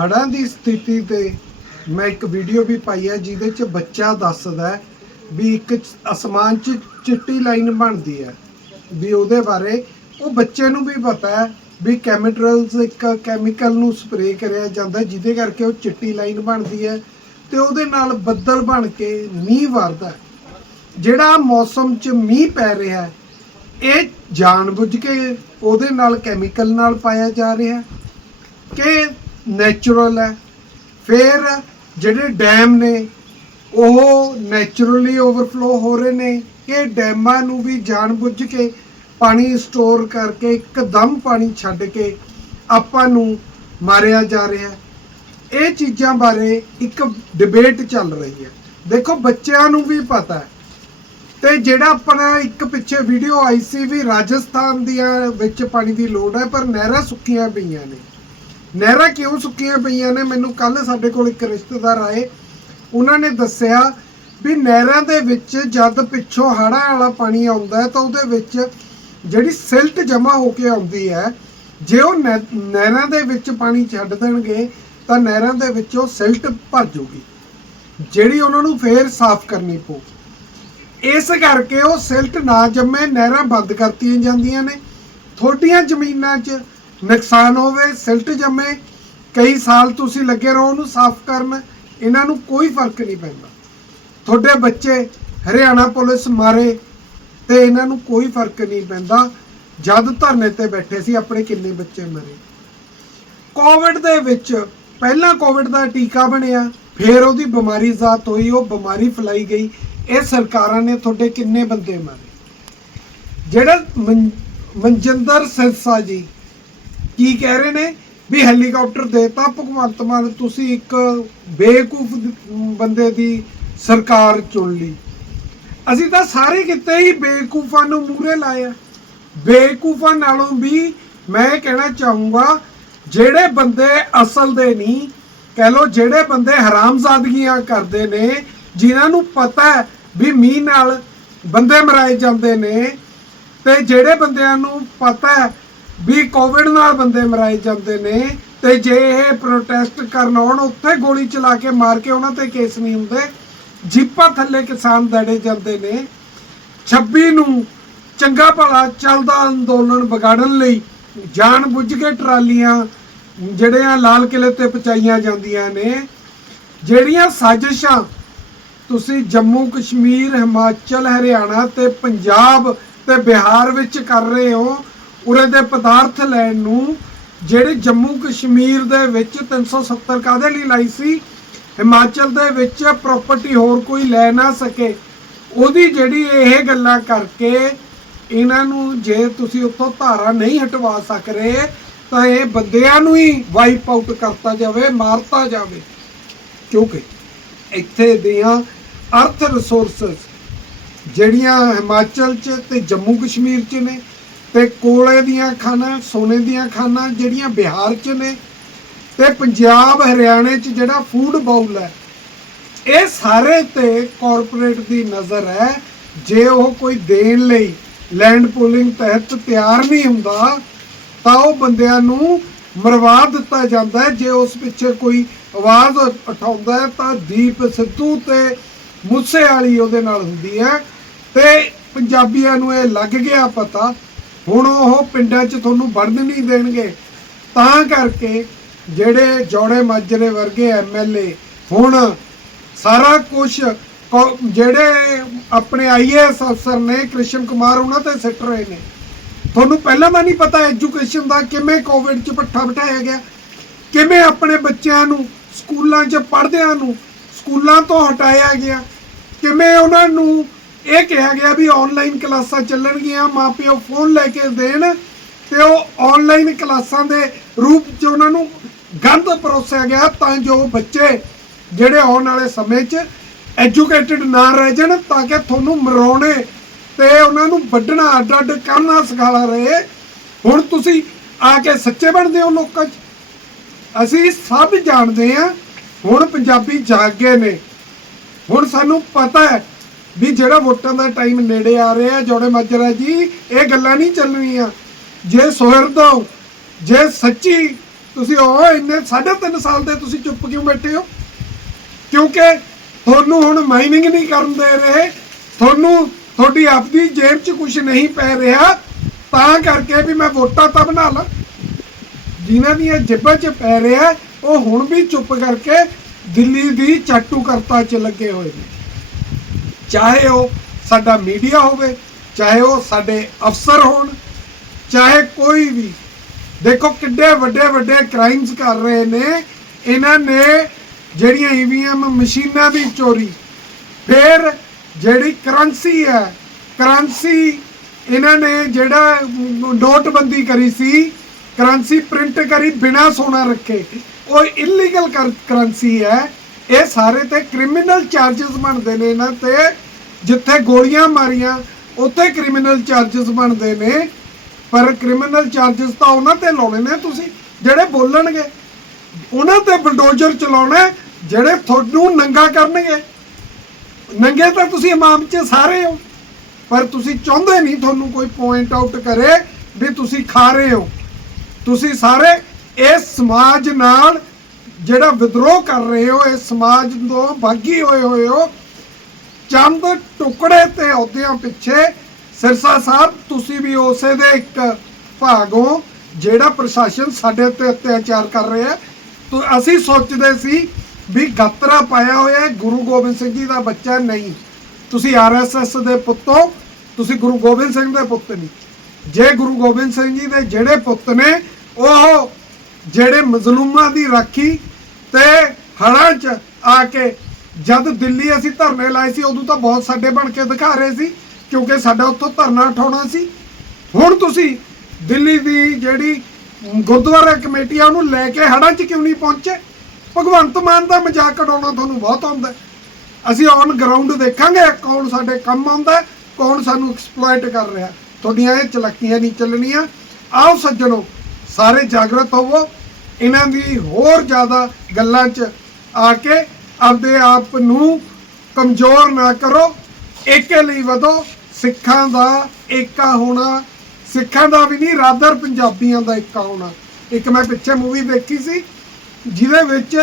ਹੜ੍ਹਾਂ ਦੀ ਸਥਿਤੀ ਤੇ ਮੈਂ ਇੱਕ ਵੀਡੀਓ ਵੀ ਪਾਈ ਹੈ, ਜਿਹਦੇ 'ਚ ਬੱਚਾ ਦੱਸਦਾ ਹੈ ਵੀ ਇੱਕ ਅਸਮਾਨ 'ਚ ਚਿੱਟੀ ਲਾਈਨ ਬਣਦੀ ਹੈ। ਵੀ ਉਹਦੇ ਬਾਰੇ ਉਹ ਬੱਚੇ ਨੂੰ ਵੀ ਪਤਾ ਹੈ ਵੀ ਕੈਮੀਕਲਸ ਇੱਕ ਕੈਮੀਕਲ ਨੂੰ ਸਪਰੇਅ ਕਰਿਆ ਜਾਂਦਾ, ਜਿਹਦੇ ਕਰਕੇ ਉਹ ਚਿੱਟੀ ਲਾਈਨ ਬਣਦੀ ਹੈ ਤੇ ਉਹਦੇ ਨਾਲ ਬੱਦਲ ਬਣ ਕੇ ਮੀਂਹ ਵਰਦਾ ਜਿਹੜਾ ਮੌਸਮ 'ਚ ਮੀਂਹ ਪੈ ਰਿਹਾ ਹੈ, ਇਹ ਜਾਣਬੁੱਝ ਕੇ ਉਹਦੇ ਨਾਲ ਕੈਮੀਕਲ ਨਾਲ ਪਾਇਆ ਜਾ ਰਿਹਾ ਕਿ ਨੈਚੁਰਲ ਹੈ। ਫਿਰ ਜਿਹੜੇ ਡੈਮ ਨੇ, ਉਹ ਨੈਚੁਰਲੀ ਓਵਰਫਲੋ ਹੋ ਰਹੇ ਨੇ। ਇਹ ਡੈਮਾਂ ਨੂੰ ਵੀ ਜਾਣਬੁੱਝ ਕੇ ਪਾਣੀ ਸਟੋਰ ਕਰਕੇ, ਇੱਕਦਮ ਪਾਣੀ ਛੱਡ ਕੇ ਆਪਾਂ ਨੂੰ ਮਾਰਿਆ ਜਾ ਰਿਹਾ। ਇਹ ਚੀਜ਼ਾਂ ਬਾਰੇ ਇੱਕ ਡਿਬੇਟ ਚੱਲ ਰਹੀ ਹੈ। ਦੇਖੋ, ਬੱਚਿਆਂ ਨੂੰ ਵੀ ਪਤਾ ਹੈ। ਤੇ ਜਿਹੜਾ ਆਪਣਾ ਇੱਕ ਪਿੱਛੇ ਵੀਡੀਓ ਆਈ ਸੀ ਵੀ ਰਾਜਸਥਾਨ ਦੀਆਂ ਵਿੱਚ ਪਾਣੀ ਦੀ ਲੋੜ ਹੈ, ਪਰ ਨਹਿਰਾਂ ਸੁੱਕੀਆਂ ਪਈਆਂ ਨੇ। ਨਹਿਰਾਂ ਕਿਉਂ ਸੁੱਕੀਆਂ ਪਈਆਂ ਨੇ? ਮੈਨੂੰ ਕੱਲ ਸਾਡੇ ਕੋਲ ਇੱਕ ਰਿਸ਼ਤੇਦਾਰ ਆਏ। ਉਹਨਾਂ ਨੇ ਦੱਸਿਆ ਵੀ ਨਹਿਰਾਂ ਦੇ ਵਿੱਚ ਜਦ ਪਿੱਛੋਂ ਹੜ੍ਹਾਂ ਵਾਲਾ ਪਾਣੀ ਆਉਂਦਾ ਹੈ ਤਾਂ ਉਹਦੇ ਵਿੱਚ ਜਿਹੜੀ ਸਿਲਟ ਜਮ੍ਹਾਂ ਹੋ ਕੇ ਆਉਂਦੀ ਹੈ, ਜੇ ਉਹ ਨਹਿ- ਨਹਿਰਾਂ ਦੇ ਵਿੱਚ ਪਾਣੀ ਛੱਡ ਦੇਣਗੇ, ਤਾਂ ਨਹਿਰਾਂ ਦੇ ਵਿੱਚ ਉਹ ਸਿਲਟ ਭਰ ਜਾਊਗੀ ਜਿਹੜੀ ਉਹਨਾਂ ਨੂੰ ਫੇਰ ਸਾਫ਼ ਕਰਨੀ ਪਊ ਇਸ ਕਰਕੇ ਉਹ ਸਿਲਟ ਨਾ ਜੰਮੇ, ਨਹਿਰਾਂ ਬੰਦ ਕਰਤੀਆਂ ਜਾਂਦੀਆਂ ਨੇ। ਥੋਡੀਆਂ ਜ਼ਮੀਨਾਂ 'ਚ ਨੁਕਸਾਨ ਹੋਵੇ, ਸਿਲਟ ਜੰਮੇ, ਕਈ ਸਾਲ ਤੁਸੀਂ ਲੱਗੇ ਰਹੋ ਉਹਨੂੰ ਸਾਫ਼ ਕਰਨ, ਇਹਨਾਂ ਨੂੰ ਕੋਈ ਫ਼ਰਕ ਨਹੀਂ ਪੈਂਦਾ। ਤੁਹਾਡੇ ਬੱਚੇ ਹਰਿਆਣਾ ਪੁਲਿਸ ਮਾਰੇ ਤੇ ਇਹਨਾਂ ਨੂੰ ਕੋਈ ਫ਼ਰਕ ਨਹੀਂ ਪੈਂਦਾ। ਜਦ ਧਰਨੇ ਤੇ ਬੈਠੇ ਸੀ, ਆਪਣੇ ਕਿੰਨੇ ਬੱਚੇ ਮਰੇ। ਕੋਵਿਡ ਦੇ ਵਿੱਚ ਪਹਿਲਾਂ ਕੋਵਿਡ ਦਾ ਟੀਕਾ ਬਣਿਆ, ਫਿਰ ਉਹਦੀ ਬਿਮਾਰੀ ਜ਼ਾਤ ਹੋਈ, ਉਹ ਬਿਮਾਰੀ ਫੈਲਾਈ ਗਈ। ਇਹ ਸਰਕਾਰਾਂ ਨੇ ਤੁਹਾਡੇ ਕਿੰਨੇ ਬੰਦੇ ਮਾਰੇ? ਜਿਹੜਾ ਮਨ- ਮਨਜਿੰਦਰ ਸਿਰਸਾ ਜੀ ਕੀ ਕਹਿ ਰਹੇ ਨੇ? ਵੀ ਹੈਲੀਕਾਪਟਰ ਦੇਤਾ ਭਗਵੰਤ ਮਾਨ, ਤੁਸੀਂ ਇੱਕ ਬੇਕੂਫ ਬੰਦੇ ਦੀ ਸਰਕਾਰ ਚੁਣ ਲਈ। ਅਸੀਂ ਤਾਂ ਸਾਰੇ ਕਿਤੇ ਹੀ ਬੇਕੂਫਾਂ ਨੂੰ ਮੂਹਰੇ ਲਾਇਆ ਬੇਕੂਫਾਂ ਨਾਲੋਂ ਵੀ ਮੈਂ ਕਹਿਣਾ ਚਾਹੂੰਗਾ, ਜਿਹੜੇ ਬੰਦੇ ਅਸਲ ਦੇ ਨਹੀਂ, ਕਹਿ ਲੋ ਜਿਹੜੇ ਬੰਦੇ ਹਰਾਮਜ਼ਾਦਗੀਆਂ ਕਰਦੇ ਨੇ, ਜਿਨ੍ਹਾਂ ਨੂੰ ਪਤਾ ਹੈ ਵੀ ਮੀਂਹ ਨਾਲ ਬੰਦੇ ਮਰਾਏ ਜਾਂਦੇ ਨੇ, ਤੇ ਜਿਹੜੇ ਬੰਦਿਆਂ ਨੂੰ ਪਤਾ ਹੈ ਵੀ ਕੋਵਿਡ ਨਾਲ ਬੰਦੇ ਮਰਾਏ ਜਾਂਦੇ ਨੇ ਤੇ ਜੇ ਇਹ ਪ੍ਰੋਟੈਸਟ ਕਰਨ ਆਉਣ, ਉੱਥੇ ਗੋਲੀ ਚਲਾ ਕੇ ਮਾਰ ਕੇ ਉਹਨਾਂ ਤੇ ਕੇਸ ਨਹੀਂ ਹੁੰਦੇ, ਜੀਪਾਂ ਥੱਲੇ ਕਿਸਾਨ ਦੜੇ ਜਾਂਦੇ ਨੇ। 26 ਨੂੰ ਚੰਗਾ ਭਲਾ ਚੱਲਦਾ ਅੰਦੋਲਨ ਵਿਗਾੜਨ ਲਈ ਜਾਣ ਬੁੱਝ ਕੇ ਟਰਾਲੀਆਂ ਜਿਹੜੀਆਂ ਲਾਲ ਕਿਲੇ ਤੇ ਪਹੁੰਚਾਈਆਂ ਜਾਂਦੀਆਂ ਨੇ। ਜਿਹੜੀਆਂ ਸਾਜ਼ਿਸ਼ਾਂ ਤੁਸੀਂ ਜੰਮੂ, ਕਸ਼ਮੀਰ, ਹਿਮਾਚਲ, ਹਰਿਆਣਾ ਤੇ ਪੰਜਾਬ ਤੇ ਬਿਹਾਰ ਵਿੱਚ ਕਰ ਰਹੇ ਹੋ ਉਰੇ ਦੇ ਪਦਾਰਥ ਲੈਣ ਨੂੰ, ਜਿਹੜੇ ਜੰਮੂ ਕਸ਼ਮੀਰ ਦੇ ਵਿੱਚ 370 ਕਾਦੇ ਲਈ ਲਾਈ ਸੀ? ਹਿਮਾਚਲ ਦੇ ਵਿੱਚ ਪ੍ਰਾਪਰਟੀ ਹੋਰ ਕੋਈ ਲੈ ਨਾ ਸਕੇ। ਉਹਦੀ ਜਿਹੜੀ ਇਹ ਗੱਲਾਂ ਕਰਕੇ ਇਹਨਾਂ ਨੂੰ ਜੇ ਤੁਸੀਂ ਉੱਥੋਂ ਧਾਰਾ ਨਹੀਂ ਹਟਵਾ ਸਕ ਰਹੇ ਤਾਂ ਇਹ ਬੰਦਿਆਂ ਨੂੰ ਹੀ ਵਾਈਪ ਆਊਟ ਕਰਤਾ ਜਾਵੇ, ਮਾਰਤਾ ਜਾਵੇ। ਕਿਉਂਕਿ ਇੱਥੇ ਦੀਆਂ ਅਰਥ ਰਿਸੋਰਸਸ ਜਿਹੜੀਆਂ ਹਿਮਾਚਲ 'ਚ ਤੇ ਜੰਮੂ ਕਸ਼ਮੀਰ 'ਚ ਨੇ ਤੇ ਕੋਲੇ ਦੀਆਂ ਖਾਨਾਂ, ਸੋਨੇ ਦੀਆਂ ਖਾਨਾਂ ਜਿਹੜੀਆਂ ਬਿਹਾਰ 'ਚ ਨੇ ਤੇ ਪੰਜਾਬ, ਹਰਿਆਣੇ 'ਚ ਜਿਹੜਾ ਫੂਡ ਬਾਉਲ ਹੈ, ਇਹ ਸਾਰੇ ਤੇ ਕਾਰਪੋਰੇਟ ਦੀ ਨਜ਼ਰ ਹੈ। ਜੇ ਉਹ ਕੋਈ ਦੇਣ ਲਈ ਲੈਂਡ ਪੂਲਿੰਗ ਤਹਿਤ ਤਿਆਰ ਨਹੀਂ ਹੁੰਦਾ, ਤਾਂ ਉਹ ਬੰਦਿਆਂ ਨੂੰ ਮਰਵਾ ਦਿੱਤਾ ਜਾਂਦਾ ਹੈ। ਜੇ ਉਸ ਪਿੱਛੇ ਕੋਈ ਆਵਾਜ਼ ਉਠਾਉਂਦਾ ਹੈ, ਤਾਂ ਦੀਪ ਸਿੱਧੂ ਤੇ ਮੂਸੇ ਵਾਲੀ ਉਹਦੇ ਨਾਲ ਹੁੰਦੀ ਹੈ। ਤੇ ਪੰਜਾਬੀਆਂ ਨੂੰ ਇਹ ਲੱਗ ਗਿਆ ਪਤਾ ਹੁਣ ਉਹ ਪਿੰਡਾਂ 'ਚ ਤੁਹਾਨੂੰ ਵੜਨ ਨਹੀਂ ਦੇਣਗੇ। ਤਾਂ ਕਰਕੇ ਜਿਹੜੇ ਜੋੜੇ ਮਾਜਰੇ ਵਰਗੇ ਐਮਐਲਏ ਹੁਣ ਸਾਰਾ ਕੁਝ ਜਿਹੜੇ ਆਪਣੇ ਆਈਏਐਸ ਅਫਸਰ ਨੇ ਕ੍ਰਿਸ਼ਨ ਕੁਮਾਰ ਉਹਨਾਂ ਤੇ ਸਿੱਟ ਰਹੇ ਨੇ। ਤੁਹਾਨੂੰ ਪਹਿਲਾਂ ਤਾਂ ਨਹੀਂ ਪਤਾ ਐਜੂਕੇਸ਼ਨ ਦਾ ਕਿਵੇਂ ਕੋਵਿਡ 'ਚ ਪੱਠਾ ਬਿਠਾਇਆ ਗਿਆ, ਕਿਵੇਂ ਆਪਣੇ ਬੱਚਿਆਂ ਨੂੰ ਸਕੂਲਾਂ 'ਚ ਪੜ੍ਹਦਿਆਂ ਨੂੰ ਸਕੂਲਾਂ ਤੋਂ ਹਟਾਇਆ ਗਿਆ, ਕਿਵੇਂ ਉਹਨਾਂ ਨੂੰ ਇਹ ਕਿਹਾ ਗਿਆ ਵੀ ਆਨਲਾਈਨ ਕਲਾਸਾਂ ਚੱਲਣਗੀਆਂ, ਮਾਪਿਓ ਫੋਨ ਲੈ ਕੇ ਦੇਣ ਤੇ ਉਹ ਆਨਲਾਈਨ ਕਲਾਸਾਂ ਦੇ ਰੂਪ 'ਚ ਉਹਨਾਂ ਨੂੰ ਗੰਦ ਪਰੋਸਿਆ ਗਿਆ ਤਾਂ ਜੋ ਬੱਚੇ ਜਿਹੜੇ ਆਉਣ ਵਾਲੇ ਸਮੇਂ 'ਚ ਐਜੂਕੇਟਿਡ ਨਾ ਰਹਿ ਜਾਣ ਤਾਂ ਕਿ ਤੁਹਾਨੂੰ ਮਰਾਉਣੇ ਤੇ ਉਹਨਾਂ ਨੂੰ ਵੱਢਣਾ ਅੱਡ ਅੱਡ ਕਰਨਾ ਸਿਖਾਲਾ ਰਹੇ। ਹੁਣ ਤੁਸੀਂ ਆ ਕੇ ਸੱਚੇ ਬਣਦੇ ਹੋ ਲੋਕਾਂ 'ਚ? ਅਸੀਂ ਸਭ ਜਾਣਦੇ ਆ ਹੁਣ ਪੰਜਾਬੀ ਜਾਗ ਗਏ ਨੇ। ਹੁਣ ਸਾਨੂੰ ਪਤਾ ਹੈ ਵੀ ਜਿਹੜਾ ਵੋਟਾਂ ਦਾ ਟਾਈਮ ਨੇੜੇ ਆ ਰਿਹਾ ਜੋੜੇ ਮਾਜਰਾ ਜੀ, ਇਹ ਗੱਲਾਂ ਨਹੀਂ ਚੱਲਣੀਆਂ। ਜੇ ਸੁਹਿਰਦ ਜੇ ਸੱਚੀ ਤੁਸੀਂ ਉਹ ਇੰਨੇ 3.5 ਸਾਲ ਦੇ ਤੁਸੀਂ ਚੁੱਪ ਕਿਉਂ ਬੈਠੇ ਹੋ? ਕਿਉਂਕਿ ਤੁਹਾਨੂੰ ਹੁਣ ਮਾਈਨਿੰਗ ਨਹੀਂ ਕਰਨ ਦੇ ਰਹੇ, ਤੁਹਾਨੂੰ ਤੁਹਾਡੀ ਆਪਦੀ ਜੇਬ 'ਚ ਕੁਝ ਨਹੀਂ ਪੈ ਰਿਹਾ, ਤਾਂ ਕਰਕੇ ਵੀ ਮੈਂ ਵੋਟਾਂ ਤਾਂ ਬਣਾ ਲਾਂ। ਜਿਨ੍ਹਾਂ ਦੀਆਂ ਜੇਬਾਂ 'ਚ ਪੈ ਰਿਹਾ, ਉਹ ਹੁਣ ਵੀ ਚੁੱਪ ਕਰਕੇ ਦਿੱਲੀ ਦੀ ਚਾਟੂ ਕਰਤਾ 'ਚ ਲੱਗੇ ਹੋਏ ਨੇ। ਚਾਹੇ ਉਹ ਸਾਡਾ ਮੀਡੀਆ ਹੋਵੇ, ਚਾਹੇ ਉਹ ਸਾਡੇ ਅਫਸਰ ਹੋਣ, ਚਾਹੇ ਕੋਈ ਵੀ। ਦੇਖੋ ਕਿੱਡੇ ਵੱਡੇ ਵੱਡੇ ਕ੍ਰਾਈਮਸ ਕਰ ਰਹੇ ਨੇ। ਇਹਨਾਂ ਨੇ ਜਿਹੜੀਆਂ ਈਵੀਐਮ ਮਸ਼ੀਨਾਂ ਦੀ ਚੋਰੀ, ਫਿਰ ਜਿਹੜੀ ਕਰੰਸੀ ਹੈ ਕਰੰਸੀ ਇਹਨਾਂ ਨੇ ਜਿਹੜਾ ਨੋਟਬੰਦੀ ਕਰੀ ਸੀ ਕਰੰਸੀ ਪ੍ਰਿੰਟ ਕਰੀ ਬਿਨਾ ਸੋਨਾ ਰੱਖੇ, ਉਹ ਇਲੀਗਲ ਕਰੰਸੀ ਹੈ। ਇਹ ਸਾਰੇ ਤੇ ਕ੍ਰਿਮੀਨਲ ਚਾਰजेस ਬਣਦੇ ਨੇ ਇਹਨਾਂ ਤੇ। ਜਿੱਥੇ ਗੋਲੀਆਂ ਮਾਰੀਆਂ, ਉੱਥੇ ਕ੍ਰਿਮੀਨਲ ਚਾਰजेस ਬਣਦੇ ਨੇ। ਪਰ ਕ੍ਰਿਮੀਨਲ ਚਾਰजेस ਤਾਂ ਉਹਨਾਂ ਤੇ ਲਾਉਣੇ ਨੇ ਤੁਸੀਂ, ਜਿਹੜੇ ਬੋਲਣਗੇ। ਉਹਨਾਂ ਤੇ ਬਲਡੋਜ਼ਰ ਚਲਾਉਣਾ ਜਿਹੜੇ ਤੁਹਾਨੂੰ ਨੰਗਾ ਕਰਨਗੇ। ਨੰਗੇ ਤਾਂ ਤੁਸੀਂ ਇਮਾਮ 'ਚ ਸਾਰੇ ਹੋ, ਪਰ ਤੁਸੀਂ ਚਾਹੁੰਦੇ ਨਹੀਂ ਤੁਹਾਨੂੰ ਕੋਈ ਪੁਆਇੰਟ ਆਊਟ ਕਰੇ ਵੀ ਤੁਸੀਂ ਖਾ ਰਹੇ ਹੋ। ਤੁਸੀਂ ਸਾਰੇ ਇਸ ਸਮਾਜ ਨਾਲ ਜਿਹੜਾ ਵਿਦਰੋਹ ਕਰ ਰਹੇ ਹੋ ਇਸ ਸਮਾਜ ਤੋਂ ਬਾਗੀ ਹੋਏ ਹੋਏ ਹੋ, ਚੰਦ ਟੁਕੜੇ ਤੇ ਅਹੁਦਿਆਂ ਪਿੱਛੇ, ਸਿਰਸਾ ਸਾਹਿਬ, ਤੁਸੀਂ ਵੀ ਉਸੇ ਦੇ ਇੱਕ ਭਾਗ ਹੋ, ਜਿਹੜਾ ਪ੍ਰਸ਼ਾਸਨ ਸਾਡੇ ਉੱਤੇ ਅਤਿਆਚਾਰ ਕਰ ਰਿਹਾ ਤੋ ਅਸੀਂ ਸੋਚਦੇ ਸੀ ਵੀ ਗਾਤਰਾ ਪਾਇਆ ਹੋਇਆ ਗੁਰੂ ਗੋਬਿੰਦ ਸਿੰਘ ਜੀ ਦਾ ਬੱਚਾ ਨਹੀਂ। ਤੁਸੀਂ ਆਰਐਸਐਸ ਦੇ ਪੁੱਤੋ ਤੁਸੀਂ ਗੁਰੂ ਗੋਬਿੰਦ ਸਿੰਘ ਦੇ ਪੁੱਤ ਨਹੀਂ। ਜੇ ਗੁਰੂ ਗੋਬਿੰਦ ਸਿੰਘ ਜੀ ਦੇ ਜਿਹੜੇ ਪੁੱਤ ਨੇ, ਉਹ ਜਿਹੜੇ ਮਜ਼ਲੂਮਾਂ ਦੀ ਰਾਖੀ ਤੇ ਹੜਾਂ 'ਚ ਆ ਕੇ ਜਦ ਦਿੱਲੀ ਅਸੀਂ ਧਰਨੇ ਲਾਏ ਸੀ, ਉਦੋਂ ਤਾਂ ਬਹੁਤ ਸਾਡੇ ਬਣ ਕੇ ਦਿਖਾ ਰਹੇ ਸੀ, ਕਿਉਂਕਿ ਸਾਡਾ ਉੱਥੋਂ ਧਰਨਾ ਉਠਾਉਣਾ ਸੀ। ਹੁਣ ਤੁਸੀਂ ਦਿੱਲੀ ਦੀ ਜਿਹੜੀ ਗੁਰਦੁਆਰਾ ਕਮੇਟੀ ਆ, ਉਹਨੂੰ ਲੈ ਕੇ ਹੜਾਂ 'ਚ ਕਿਉਂ ਨਹੀਂ ਪਹੁੰਚੇ? ਭਗਵੰਤ ਮਾਨ ਦਾ ਮਜ਼ਾਕ ਉਡਾਉਣਾ ਤੁਹਾਨੂੰ ਬਹੁਤ ਆਉਂਦਾ ਅਸੀਂ ਔਨ ਗਰਾਊਂਡ ਦੇਖਾਂਗੇ ਕੌਣ ਸਾਡੇ ਕੰਮ ਆਉਂਦਾ ਕੌਣ ਸਾਨੂੰ ਐਕਸਪਲੋਇਟ ਕਰ ਰਿਹਾ ਤੁਹਾਡੀਆਂ ਇਹ ਚਲਾਕੀਆਂ ਨਹੀਂ ਚੱਲਣੀਆਂ। ਆਓ ਸੱਜਣੋ ਸਾਰੇ ਜਾਗਰਤ ਹੋਵੋ। ਇਹਨਾਂ ਦੀ ਹੋਰ ਜ਼ਿਆਦਾ ਗੱਲਾਂ 'ਚ ਆ ਕੇ ਆਪਦੇ ਆਪ ਨੂੰ ਕਮਜ਼ੋਰ ਨਾ ਕਰੋ। ਏਕੇ ਲਈ ਵਧੋ। ਸਿੱਖਾਂ ਦਾ ਏਕਾ ਹੋਣਾ। ਸਿੱਖਾਂ ਦਾ ਵੀ ਨਹੀਂ, ਰਾਦਰ ਪੰਜਾਬੀਆਂ ਦਾ ਏਕਾ ਹੋਣਾ। ਇੱਕ ਮੈਂ ਪਿੱਛੇ ਮੂਵੀ ਦੇਖੀ ਸੀ, ਜਿਹਦੇ ਵਿੱਚ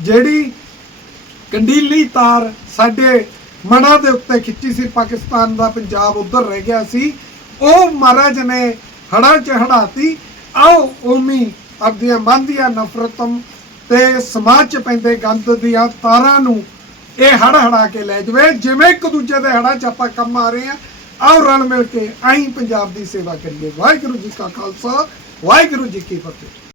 ਜਿਹੜੀ ਕੰਡੀਲੀ ਤਾਰ ਸਾਡੇ ਮਨਾਂ ਦੇ ਉੱਤੇ ਖਿੱਚੀ ਸੀ, ਪਾਕਿਸਤਾਨ ਦਾ ਪੰਜਾਬ ਉਧਰ ਰਹਿ ਗਿਆ ਸੀ, ਉਹ ਮਹਾਰਾਜ ਨੇ ਹੜਾਂ ਚ ਹੜਾਤੀ ਆਓ ਉਮੀ ਆਪਦੀਆਂ ਮਨ ਦੀਆਂ ਨਫ਼ਰਤਮ ਤੇ ਸਮਾਜ ਚ ਪੈਂਦੇ ਗੰਦ ਦੀਆਂ ਤਾਰਾਂ ਨੂੰ ਇਹ ਹੜ ਹੜਾ ਕੇ ਲੈ ਜਵੇ। ਜਿਵੇਂ ਇੱਕ ਦੂਜੇ ਦੇ ਹੜਾਂ ਚ ਆਪਾਂ ਕੰਮ ਆ ਰਹੇ ਆ ਆਓ ਰਲ ਮਿਲ ਕੇ ਆਈ ਪੰਜਾਬ ਦੀ ਸੇਵਾ ਕਰੀਏ। ਵਾਹਿਗੁਰੂ ਜੀ ਕਾ ਖਾਲਸਾ, ਵਾਹਿਗੁਰੂ ਜੀ ਕੀ ਫਤਿਹ।